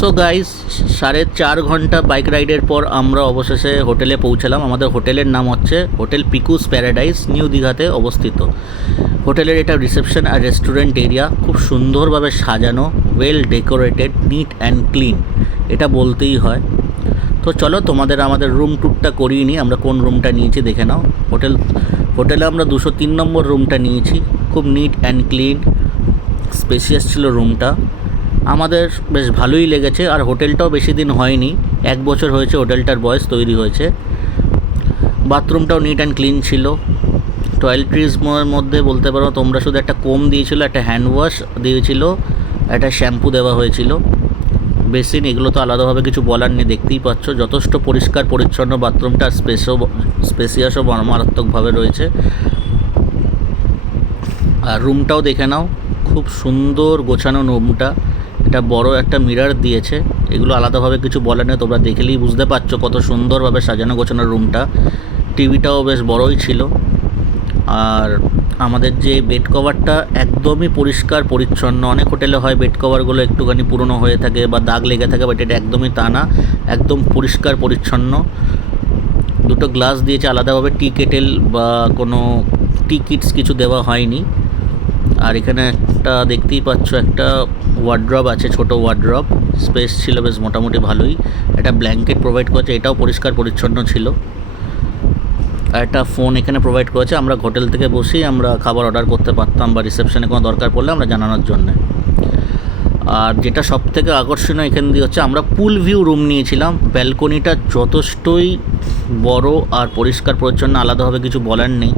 So guys 4.5 ঘন্টা bike রাইডের পর আমরা অবশেষে হোটেলে পৌঁছালাম। আমাদের হোটেলের নাম হচ্ছে হোটেল পিকুস প্যারাডাইস, নিউ দীঘাতে অবস্থিত। হোটেলের এটা রিসেপশন আর রেস্টুরেন্ট এরিয়া, খুব সুন্দরভাবে সাজানো, well decorated, neat and clean, এটা বলতেই হয়। তো চলো তোমাদের আমাদের রুম ট্যুরটা করিয়ে নিই। আমরা কোন রুমটা নিয়েছি দেখে নাও। হোটেলে আমরা 203 নম্বর রুমটা নিয়েছি। খুব নিট অ্যান্ড ক্লিন, স্পেসিয়াস ছিল রুমটা, আমাদের বেশ ভালোই লেগেছে। আর হোটেলটাও বেশি দিন হয়নি, 1 বছর হয়েছে হোটেলটার বয়স তৈরি হয়েছে। বাথরুমটাও নিট অ্যান্ড ক্লিন ছিল। টয়লেট্রিজের মধ্যে বলতে পারো তোমরা শুধু একটা কোম দিয়েছিল, একটা হ্যান্ড ওয়াশ দিয়েছিল, একটা শ্যাম্পু দেওয়া হয়েছিল। বেসিন এগুলো তো আলাদাভাবে কিছু বলার নেই, দেখতেই পাচ্ছ যথেষ্ট পরিষ্কার পরিচ্ছন্ন বাথরুমটা। স্পেসিয়াসও মারাত্মকভাবে রয়েছে। আর রুমটাও দেখে নাও, খুব সুন্দর গোছানো রুমটা। এটা বড় একটা মিরর দিয়েছে, এগুলো আলাদাভাবে কিছু বলার নেই, তোমরা দেখলেই বুঝতে পারছো কত সুন্দরভাবে সাজানো গোছানো রুমটা। টিভিটাও বেশ বড়ই ছিল। আর আমাদের যে বেড কভারটা একদমই পরিষ্কার পরিচ্ছন্ন। অনেক হোটেলে হয় বেড কভারগুলো একটুখানি পুরনো হয়ে থাকে বা দাগ লেগে থাকে, বাট এটা একদমই তা না, একদম পরিষ্কার পরিচ্ছন্ন। দুটো গ্লাস দিয়েছে আলাদাভাবে, টি কেটেল বা কোনো টি কিটস কিছু দেওয়া হয়নি। আর এখানে একটা দেখতেই পাচ্ছ একটা ওয়ার্ড্রব আছে, ছোট ওয়ার্ড্রব, স্পেস ছিল বেশ মোটামুটি ভালোই। একটা ব্ল্যাঙ্কেট প্রোভাইড করেছে, এটাও পরিষ্কার পরিচ্ছন্ন ছিল। আর একটা ফোন এখানে প্রোভাইড করেছে, আমরা হোটেল থেকে বসেই আমরা খাবার অর্ডার করতে পারতাম বা রিসেপশনে কোনো দরকার পড়লে আমরা জানানোর জন্যে। আর যেটা সব থেকে আকর্ষণীয় এখান দিয়ে হচ্ছে আমরা পুল ভিউ রুম নিয়েছিলাম। ব্যালকনিটা যথেষ্টই বড় আর পরিষ্কার পরিচ্ছন্ন, আলাদাভাবে কিছু বলার নেই,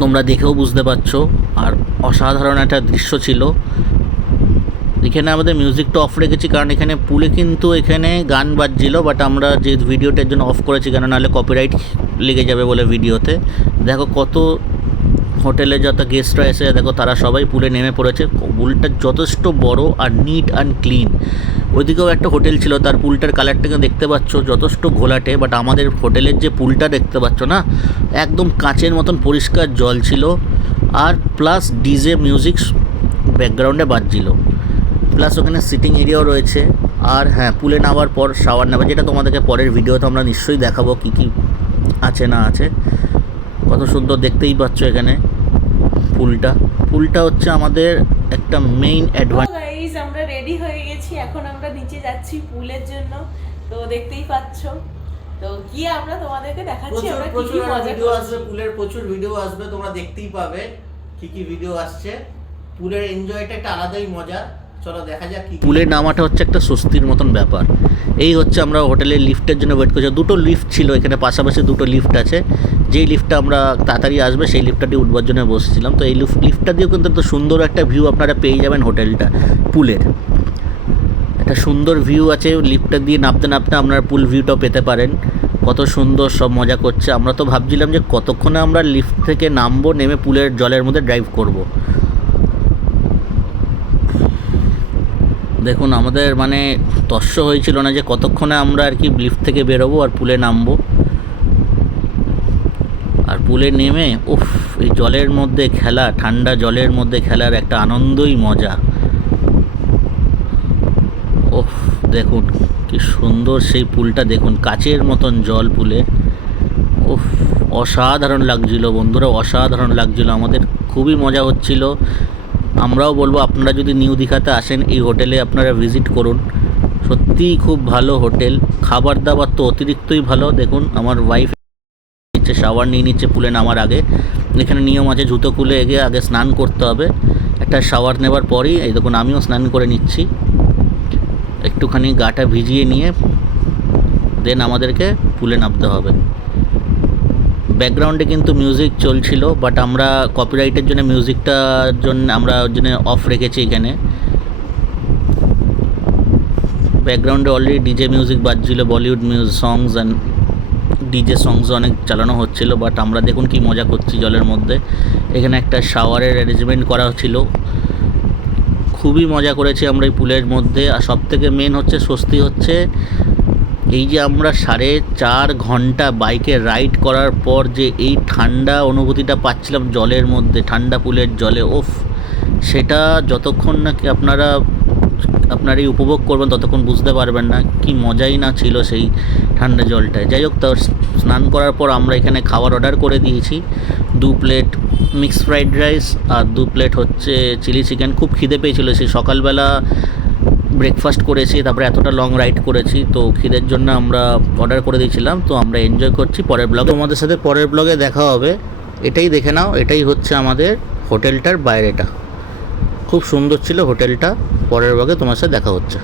তোমরা দেখেও বুঝতে পারছো। আর অসাধারণ একটা দৃশ্য ছিল। এখানে আমাদের মিউজিকটা অফ রেখেছি, কারণ এখানে পুলে কিন্তু এখানে গান বাজছিল, বাট আমরা যে ভিডিওটার জন্য অফ করেছি, কেন নাহলে কপিরাইট লেগে যাবে বলে ভিডিওতে। দেখো কত হোটেলে যত গেস্টরা এসে দেখো তারা সবাই পুলে নেমে পড়েছে। পুলটা যথেষ্ট বড় আর নিট অ্যান্ড ক্লিন। ওইদিকেও একটা হোটেল ছিল, তার পুলটার কালারটাকে দেখতে পাচ্ছ যথেষ্ট ঘোলাটে, বাট আমাদের হোটেলের যে পুলটা দেখতে পাচ্ছ না, একদম কাঁচের মতন পরিষ্কার জল ছিল। আর প্লাস ডিজে মিউজিক ব্যাকগ্রাউন্ডে বাজছিল, প্লাস ওখানে সিটিং এরিয়াও রয়েছে। আর হ্যাঁ, পুলে নামার পর শাওয়ার নেওয়া, যেটা তোমাদেরকে পরের ভিডিওতে আমরা নিশ্চয়ই দেখাবো কী কী আছে না আছে। কত সুন্দর দেখতেই পাচ্ছ এখানে পুলটা হচ্ছে আমাদের একটা মেইন অ্যাডভান্টেজ। আমরা রেডি হয়ে গেছি, এখন আমরা নিচে যাচ্ছি পুলের জন্য। তো দেখতেই পাচ্ছ, তো গিয়ে আমরা তোমাদেরকে দেখাচ্ছি আমরা কি কি মজা ভিডিও করছি। আসবে, পুলের প্রচুর ভিডিও আসবে, তোমরা দেখতেই পাবে কি কি ভিডিও আসছে। পুলের এনজয়টা একটা আলাদাই মজা। চলো দেখা যাক কি। পুলে নামাটা হচ্ছে একটা স্বস্তির মতন ব্যাপার। এই হচ্ছে আমরা হোটেলের লিফটের জন্য ওয়েট করছি। দুটো লিফট ছিল এখানে, পাশাপাশি দুটো লিফট আছে। যেই লিফটটা আমরা তাড়াতাড়ি আসবে সেই লিফটটা দিয়ে উঠবার জন্য বসেছিলাম। তো এই লিফটটা দিয়েও কিন্তু একটা সুন্দর একটা ভিউ আপনারা পেয়ে যাবেন হোটেলটা পুলের। একটা সুন্দর ভিউ আছে, লিফটটা দিয়ে নামতে নামতে আপনারা পুল ভিউটাও পেতে পারেন। কত সুন্দর সব মজা করছে। আমরা তো ভাবছিলাম যে কতক্ষণে আমরা লিফট থেকে নামবো, নেমে পুলের জলের মধ্যে ড্রাইভ করব। দেখুন আমাদের মানে তস্য হয়েছিল না যে কতক্ষণে আমরা আর কি লিফট থেকে বেরোবো আর পুলে নামবো। আর পুলে নেমে উফ, এই জলের মধ্যে খেলা, ঠান্ডা জলের মধ্যে খেলার একটা আনন্দই মজা। উফ, দেখুন কি সুন্দর সেই পুলটা, দেখুন কাচের মতন জল পুলে। উফ, অসাধারণ লাগছিল বন্ধুরা, অসাধারণ লাগছিল। আমাদের খুবই মজা হচ্ছিল। আমরাও বলবো আপনারা যদি নিউ দীঘাতে আসেন এই হোটেলে আপনারা ভিজিট করুন। সত্যিই খুব ভালো হোটেল, খাবার দাবার তো অতিরিক্তই ভালো। দেখুন আমার ওয়াইফ নিচ্ছে, শাওয়ার নিয়ে নিচ্ছে পুলে নামার আগে। এখানে নিয়ম আছে জুতো খুলে গিয়ে আগে স্নান করতে হবে, একটা শাওয়ার নেবার পরেই। এই দেখুন আমিও স্নান করে নিচ্ছি, একটুখানি গাটা ভিজিয়ে নিয়ে দেন আমাদেরকে পুলে নামতে হবে। ব্যাকগ্রাউন্ডে কিন্তু মিউজিক চলছিল, বাট আমরা কপিরাইটের জন্য মিউজিকটার জন্য আমরা ওর জন্য অফ রেখেছি। এখানে ব্যাকগ্রাউন্ডে অলরেডি ডিজে মিউজিক বাজছিল, Bollywood songs and DJ songs অনেক চালানো হচ্ছিল। বাট আমরা দেখুন কি মজা করছি জলের মধ্যে। এখানে একটা শাওয়ারের অ্যারেঞ্জমেন্ট করা ছিল, খুবই মজা করেছি আমরা এই পুলের মধ্যে। আর সবথেকে মেন হচ্ছে স্বস্তি হচ্ছে এই যে আমরা 4.5 ঘন্টা বাইকে রাইড করার পর যে এই ঠান্ডা অনুভূতিটা পাচ্ছিলাম জলের মধ্যে, ঠান্ডা পুলের জলে, ওফ, সেটা যতক্ষণ নাকি আপনারা আপনারই উপভোগ করবেন ততক্ষণ বুঝতে পারবেন না কি মজাই না ছিল সেই ঠান্ডা জলটায়। যাই হোক, তার স্নান করার পর আমরা এখানে খাবার অর্ডার করে দিয়েছি, 2 প্লেট মিক্সড ফ্রাইড রাইস আর 2 প্লেট হচ্ছে চিলি চিকেন। খুব খিদে পেয়েছিল, সেই সকালবেলা ব্রেকফাস্ট করেছি, তারপরে এতটা লং রাইড করেছি, তো খিদের জন্য আমরা অর্ডার করে দিয়েছিলাম। তো আমরা এনজয় করছি। পরের ব্লগে তোমাদের সাথে পরের ব্লগে দেখা হবে। এটাই দেখে নাও, এটাই হচ্ছে আমাদের হোটেলটার বাইরেটা। খুব সুন্দর ছিল হোটেলটা। পরের ব্লগে তোমার সাথে দেখা হচ্ছে।